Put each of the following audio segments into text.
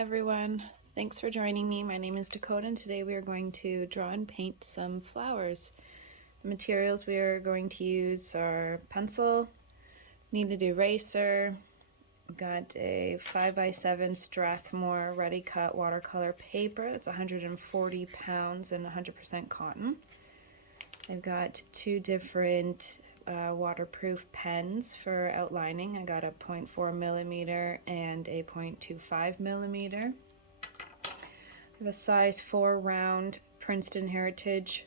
everyone, thanks for joining me. My name is Dakota and today we are going to draw and paint some flowers. The materials we are going to use are pencil, kneaded eraser, we've got a 5x7 Strathmore ready cut watercolor paper that's 140 pounds and 100% cotton. I've got two different waterproof pens for outlining. I got a 0.4 millimeter and a 0.25 millimeter. I have a size 4 round Princeton Heritage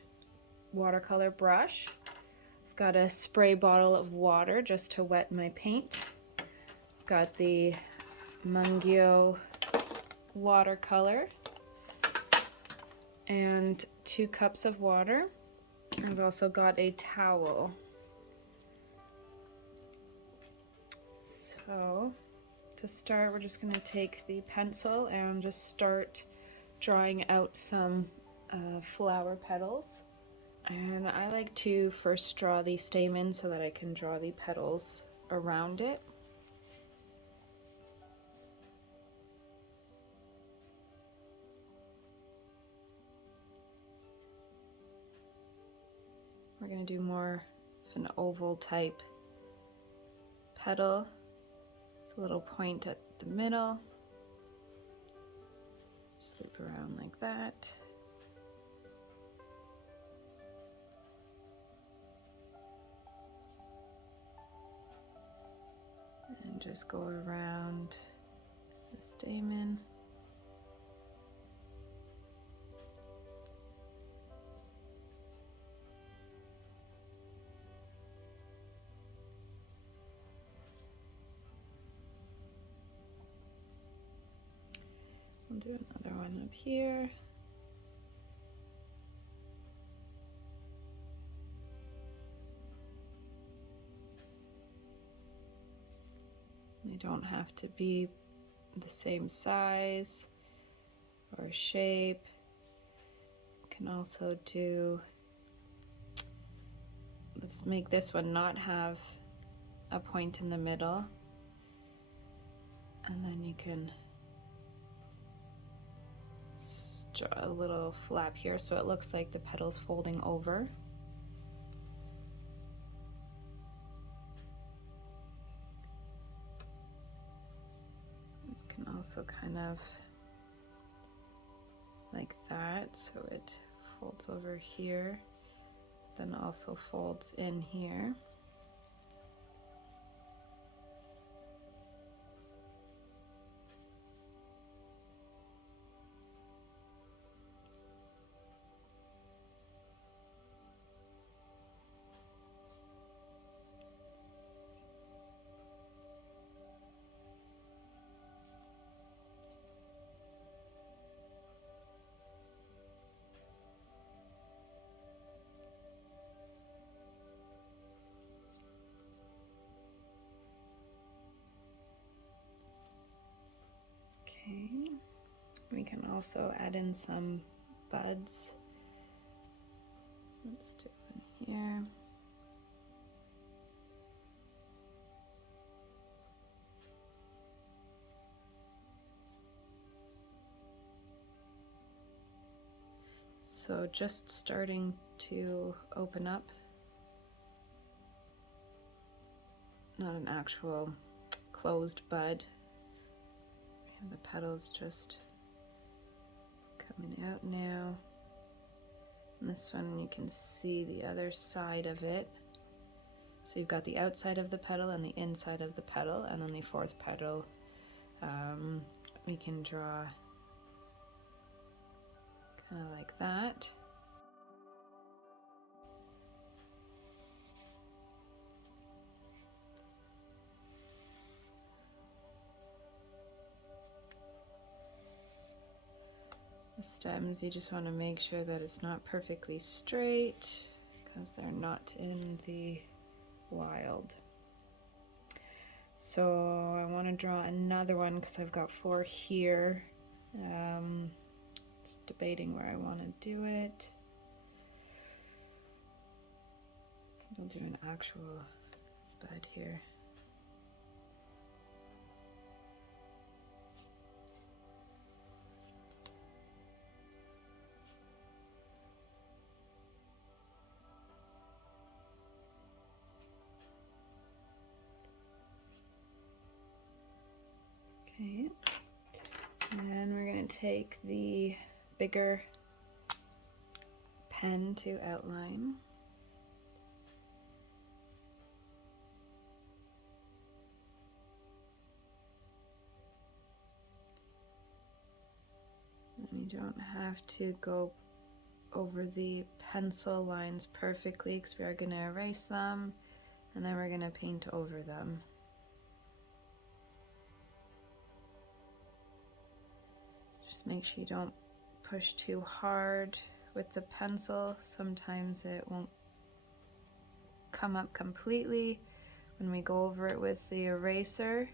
watercolor brush. I've got a spray bottle of water just to wet my paint. I've got the Mungyo watercolor and 2 cups of water. I've also got a towel. So to start, we're just going to take the pencil and just start drawing out some flower petals. And I like to first draw the stamen so that I can draw the petals around it. We're going to do more of an oval type petal. A little point at the middle, just loop around like that. And just go around the stamen. We'll do another one up here. They don't have to be the same size or shape. You can also do, let's make this one not have a point in the middle. And then you can draw a little flap here so it looks like the petals folding over. You can also kind of like that so it folds over here, then also folds in here. Okay, we can also add in some buds. Let's do one here. So just starting to open up. Not an actual closed bud. We have the petals just coming out now. And this one you can see the other side of it. So you've got the outside of the petal and the inside of the petal, and then the fourth petal we can draw kind of like that. The stems, you just want to make sure that it's not perfectly straight because they're not in the wild. So I want to draw another one because I've got 4 here. Just debating where I want to do it. I'll do an actual bud here. Okay, and we're going to take the bigger pen to outline. And you don't have to go over the pencil lines perfectly because we are going to erase them and then we're going to paint over them. Just make sure you don't push too hard with the pencil. Sometimes it won't come up completely when we go over it with the eraser,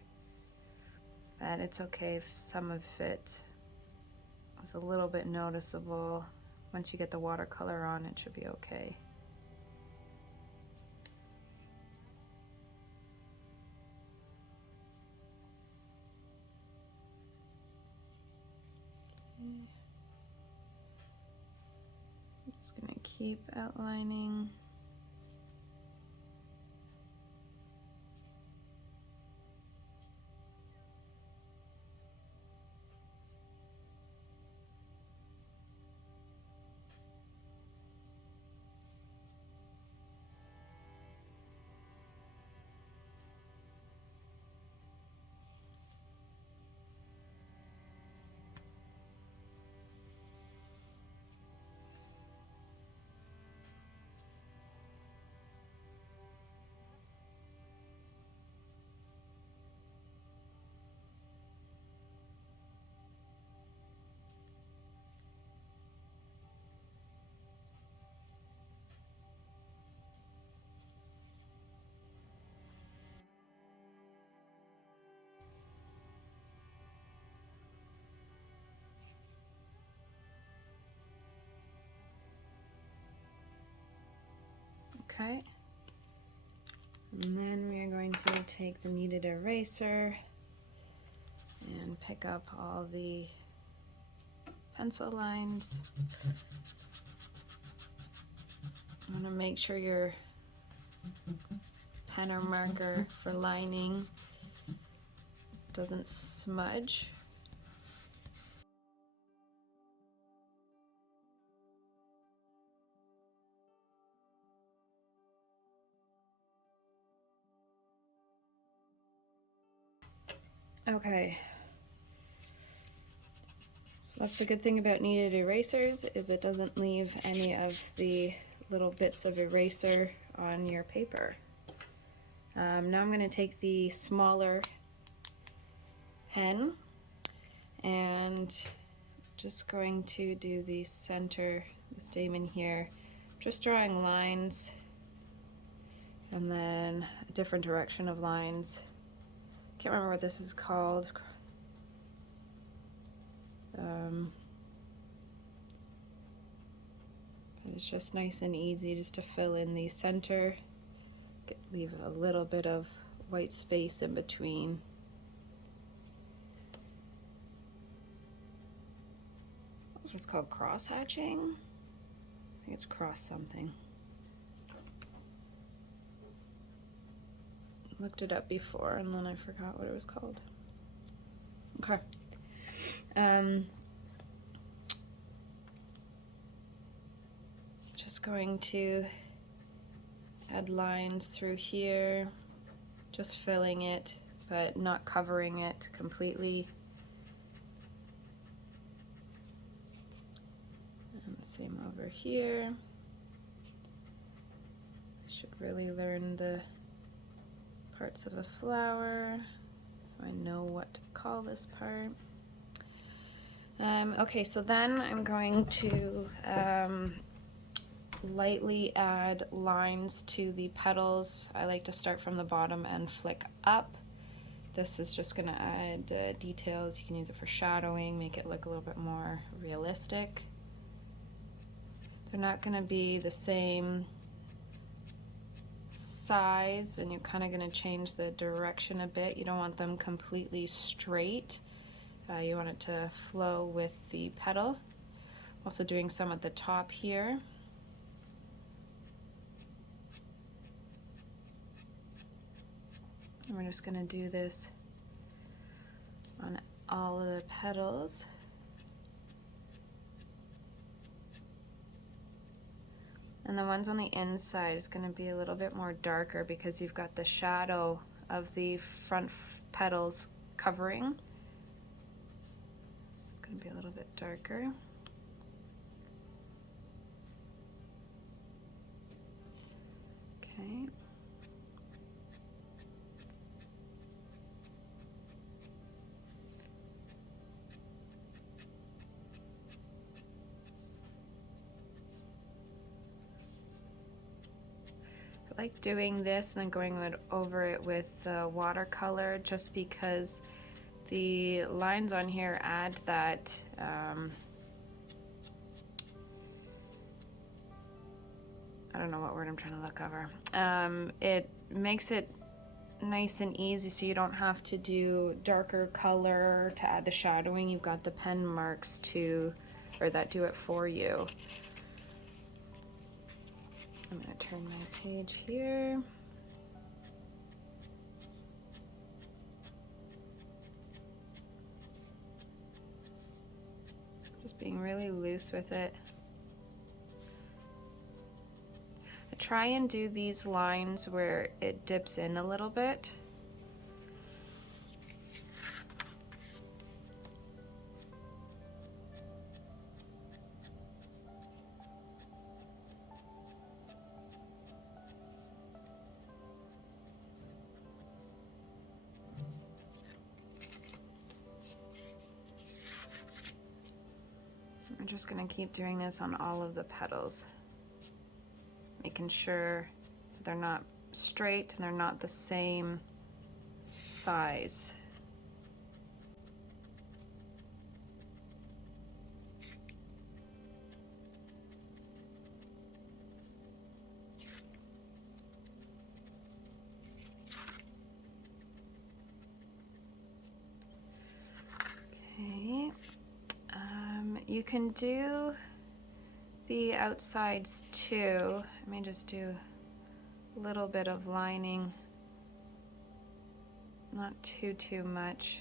but it's okay if some of it is a little bit noticeable. Once you get the watercolor on, it should be okay. I'm just gonna keep outlining. Okay, and then we are going to take the kneaded eraser and pick up all the pencil lines. I want to make sure your pen or marker for lining doesn't smudge. Okay, so that's the good thing about kneaded erasers, is it doesn't leave any of the little bits of eraser on your paper. Now I'm going to take the smaller pen and just going to do the center, the stamen here, just drawing lines and then a different direction of lines. Can't remember what this is called. But it's just nice and easy just to fill in the center, leave a little bit of white space in between. It's called cross hatching. I think it's cross something. Looked it up before and then I forgot what it was called. Okay. Just going to add lines through here, just filling it, but not covering it completely. And the same over here. I should really learn the parts of the flower so I know what to call this part. Okay, so then I'm going to lightly add lines to the petals. I like to start from the bottom and flick up. This is just going to add details. You can use it for shadowing, make it look a little bit more realistic. They're not going to be the same size, and you're kind of going to change the direction a bit. You don't want them completely straight. You want it to flow with the petal. Also doing some at the top here. And we're just going to do this on all of the petals. And the ones on the inside is going to be a little bit more darker because you've got the shadow of the front petals covering. It's going to be a little bit darker. Okay. I like doing this and then going over it with watercolor just because the lines on here add that I don't know what word I'm trying to look over. It makes it nice and easy so you don't have to do darker color to add the shadowing. You've got the pen marks that do it for you. I'm going to turn my page here. Just being really loose with it. I try and do these lines where it dips in a little bit. I'm just going to keep doing this on all of the petals, making sure they're not straight and they're not the same size. Okay. You can do the outsides too. I may just do a little bit of lining, not too much.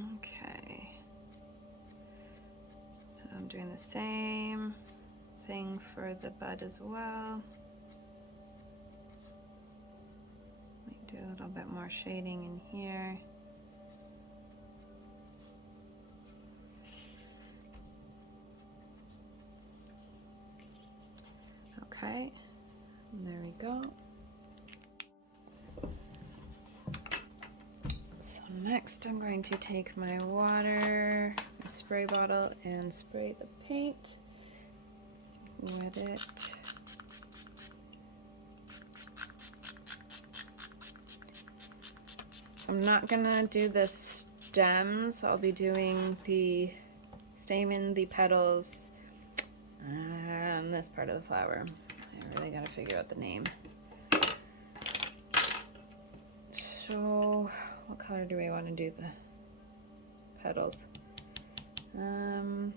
Okay, so I'm doing the same thing for the bud as well. Might do a little bit more shading in here. Okay, there we go. Next, I'm going to take my water, my spray bottle, and spray the paint with it. I'm not gonna do the stems. I'll be doing the stamen, the petals, and this part of the flower. I really gotta figure out the name. So, what color do we want to do the petals? They're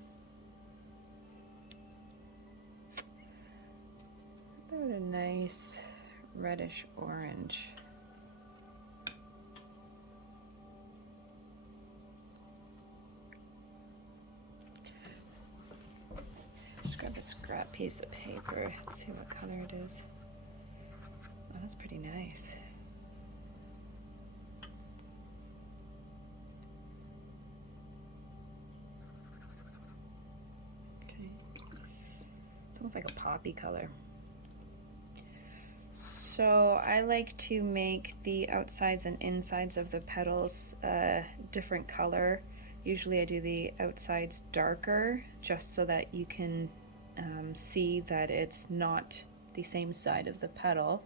a nice reddish orange. Just grab a scrap piece of paper. Let's see what color it is. Oh, that's pretty nice. Almost like a poppy color. So I like to make the outsides and insides of the petals a different color. Usually I do the outsides darker just so that you can see that it's not the same side of the petal.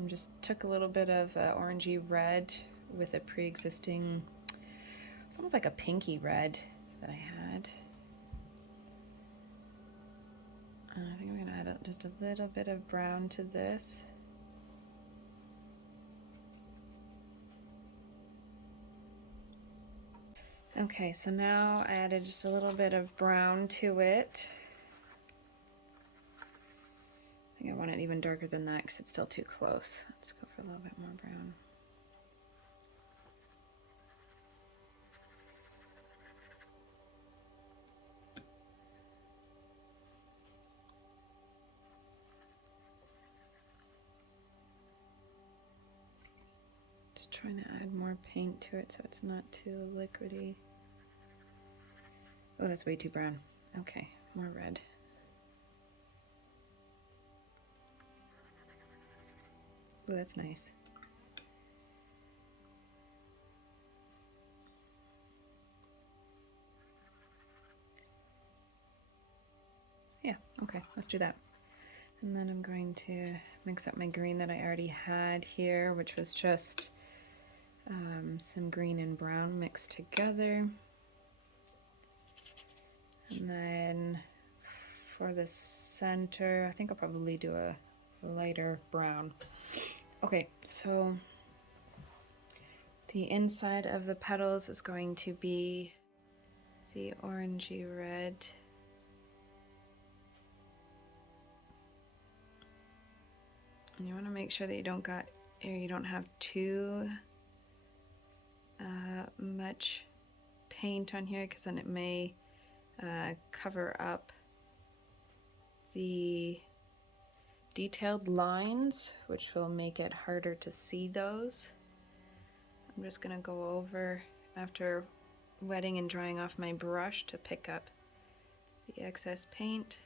I just took a little bit of orangey red with a pre-existing, it's almost like a pinky red that I had. I think I'm gonna add just a little bit of brown to this. Okay, so now I added just a little bit of brown to it. I think I want it even darker than that because it's still too close. Let's go for a little bit more brown. Just trying to add more paint to it so it's not too liquidy. Oh, that's way too brown. Okay, more red. Oh, that's nice. Yeah, okay, let's do that. And then I'm going to mix up my green that I already had here, which was just some green and brown mixed together. And then for the center, I think I'll probably do a lighter brown. Okay, so the inside of the petals is going to be the orangey red. And you want to make sure that you don't have too much paint on here, because then it may cover up the detailed lines, which will make it harder to see those. So I'm just going to go over after wetting and drying off my brush to pick up the excess paint.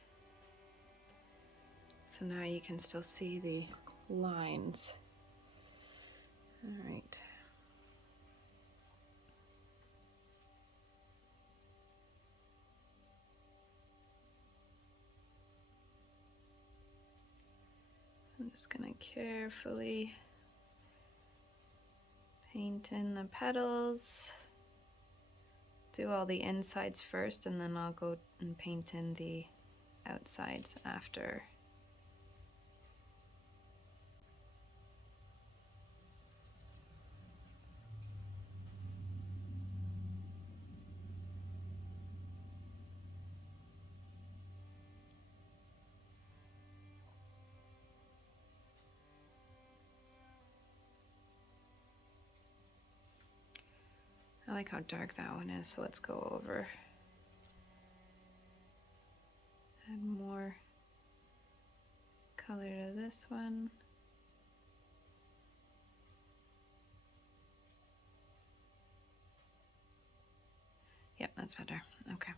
So now you can still see the lines. All right. I'm just going to carefully paint in the petals. Do all the insides first, and then I'll go and paint in the outsides after. I like how dark that one is, so let's go over. Add more color to this one. Yep, that's better. Okay.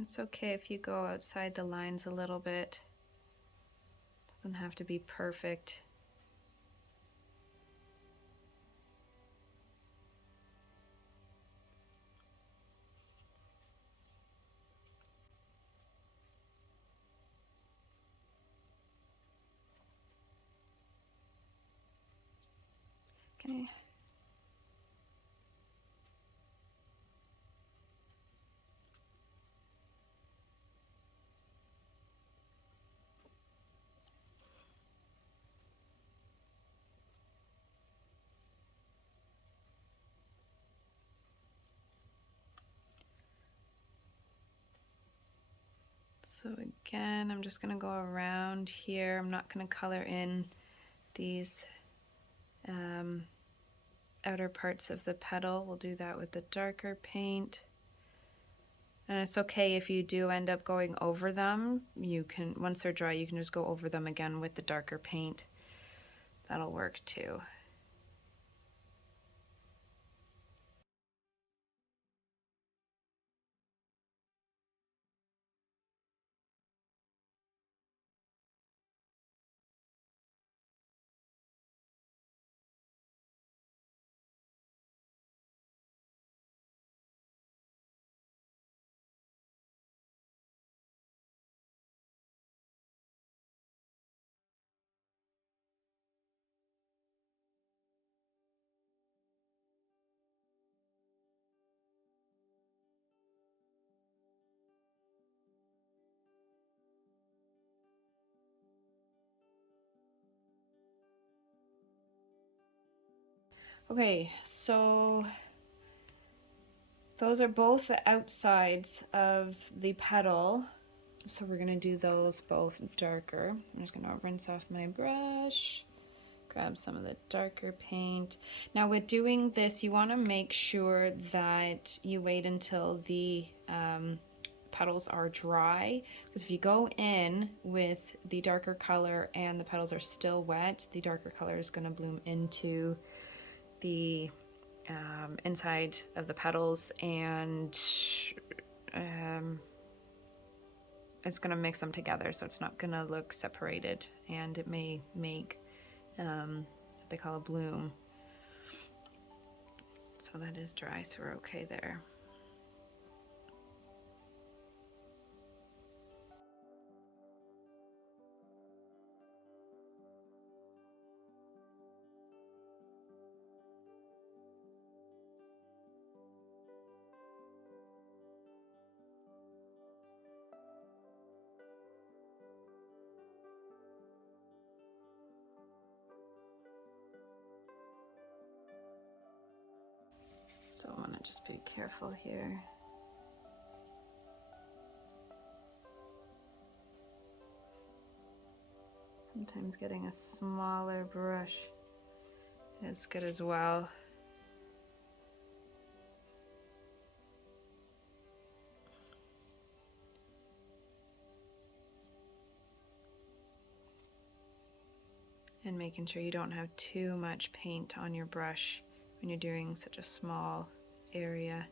It's okay if you go outside the lines a little bit. Doesn't have to be perfect. Okay. So again, I'm just going to go around here. I'm not going to color in these outer parts of the petal. We'll do that with the darker paint. And it's okay if you do end up going over them. You can, once they're dry, you can just go over them again with the darker paint. That'll work too. Okay, so those are both the outsides of the petal. So we're gonna do those both darker. I'm just gonna rinse off my brush, grab some of the darker paint. Now with doing this, you wanna make sure that you wait until the petals are dry, because if you go in with the darker color and the petals are still wet, the darker color is gonna bloom into the inside of the petals, and it's going to mix them together, so it's not going to look separated, and it may make what they call a bloom. So that is dry, so we're okay there. Still want to just be careful here. Sometimes getting a smaller brush is good as well. And making sure you don't have too much paint on your brush when you're doing such a small area,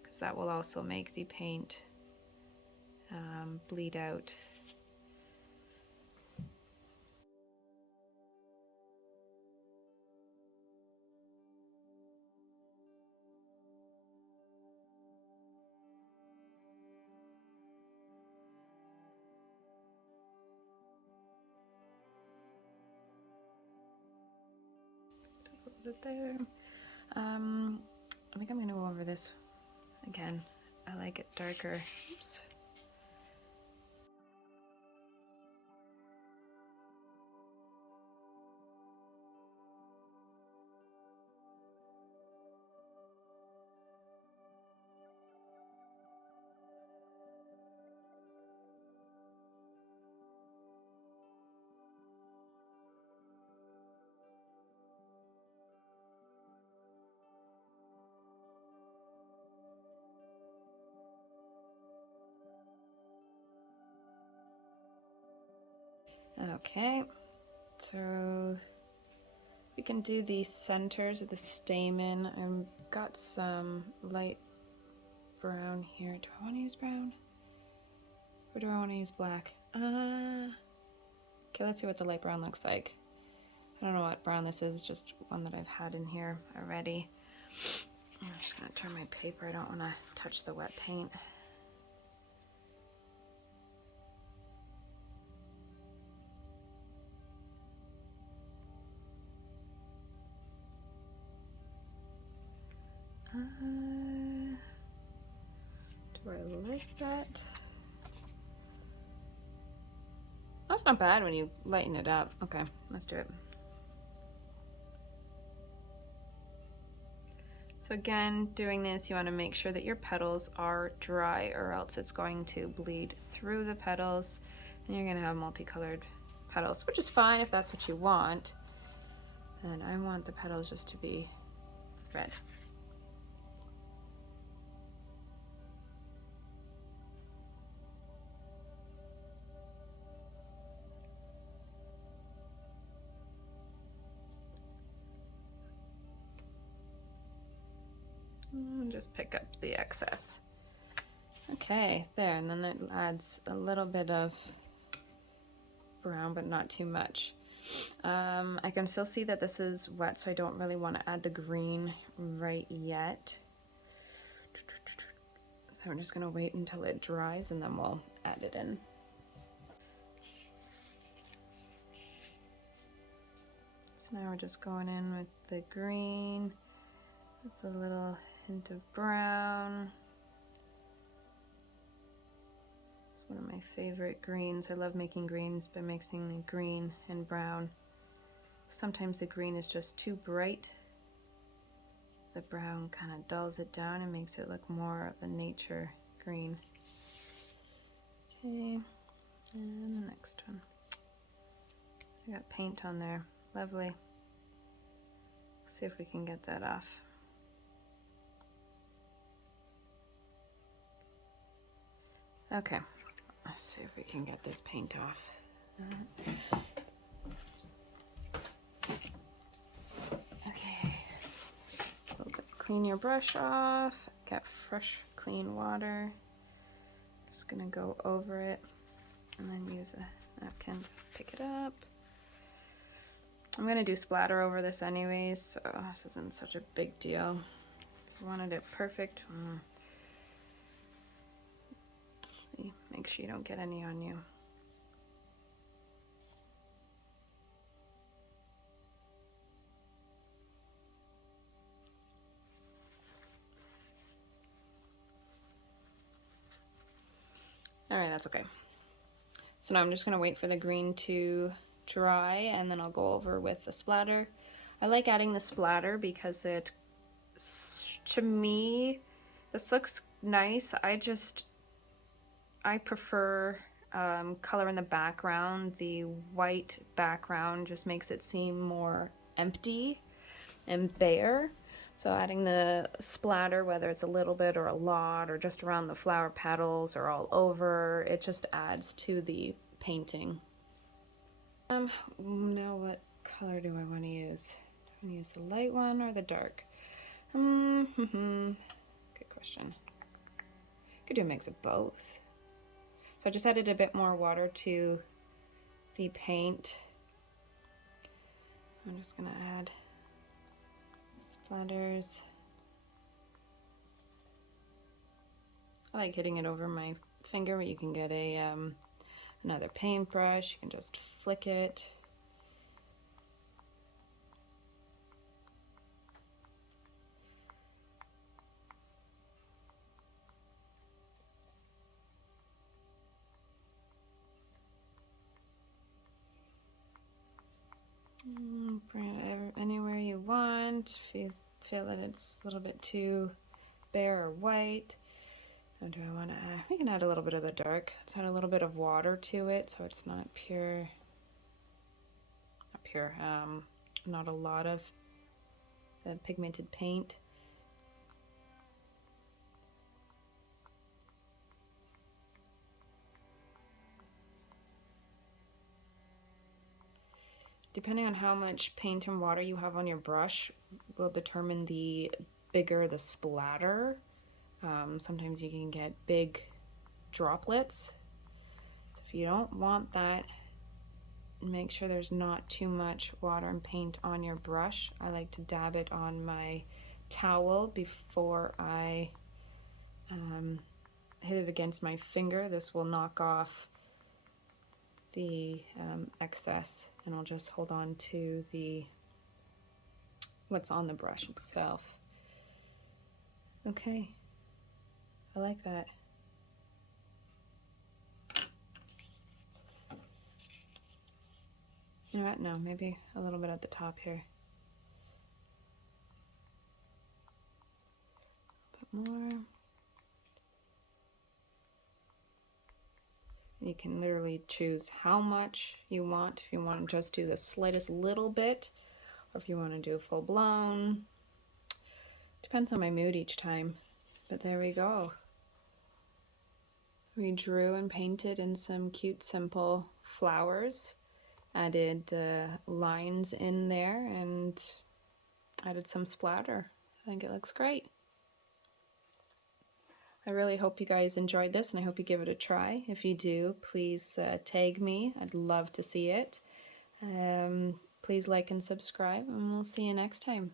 because that will also make the paint bleed out. Just a little bit there. I think I'm going to go over this again. I like it darker. Oops. Okay, so we can do the centers of the stamen. I've got some light brown here. Do I want to use brown? Or do I want to use black? Okay, let's see what the light brown looks like. I don't know what brown this is, it's just one that I've had in here already. I'm just gonna turn my paper, I don't want to touch the wet paint. Do I like that? That's not bad when you lighten it up. Okay, let's do it. So again, doing this, you want to make sure that your petals are dry, or else it's going to bleed through the petals and you're going to have multicolored petals, which is fine if that's what you want. And I want the petals just to be red. And just pick up the excess. Okay, there, and then it adds a little bit of brown, but not too much. I can still see that this is wet, so I don't really want to add the green right yet. So I'm just going to wait until it dries and then we'll add it in. So now we're just going in with the green with a little hint of brown. It's one of my favorite greens. I love making greens by mixing the green and brown. Sometimes the green is just too bright the brown kind of dulls it down and makes it look more of a nature green. Okay, and the next one. I got paint on there. Lovely. See if we can get that off. Okay, let's see if we can get this paint off. Okay, clean your brush off. Get fresh, clean water. Just gonna go over it and then use a napkin to pick it up. I'm gonna do splatter over this anyways, so this isn't such a big deal. If you wanted it perfect, make sure you don't get any on you. All right, that's okay. So now I'm just gonna wait for the green to dry and then I'll go over with the splatter. I like adding the splatter because it, to me, this looks nice. I prefer color in the background. The white background just makes it seem more empty and bare. So adding the splatter, whether it's a little bit or a lot or just around the flower petals or all over, it just adds to the painting. Now what color do I want to use? Do I want to use the light one or the dark? Good question. Could do a mix of both. So I just added a bit more water to the paint. I'm just gonna add splatters. I like hitting it over my finger, but you can get a another paintbrush. You can just flick it. Bring it anywhere you want. If you feel that it's a little bit too bare or white. Or do I want to add? We can add a little bit of the dark. Let's add a little bit of water to it so it's not pure. Not a lot of the pigmented paint. Depending on how much paint and water you have on your brush will determine the bigger the splatter. Sometimes you can get big droplets. So if you don't want that, make sure there's not too much water and paint on your brush. I like to dab it on my towel before I hit it against my finger. This will knock off the excess, and I'll just hold on to the what's on the brush itself. Okay, I like that. You know what? No, maybe a little bit at the top here. A bit more. You can literally choose how much you want. If you want to just do the slightest little bit, or if you want to do a full blown. Depends on my mood each time. But there we go. We drew and painted in some cute, simple flowers. Added lines in there and added some splatter. I think it looks great. I really hope you guys enjoyed this, and I hope you give it a try. If you do, please tag me. I'd love to see it. Please like and subscribe, and we'll see you next time.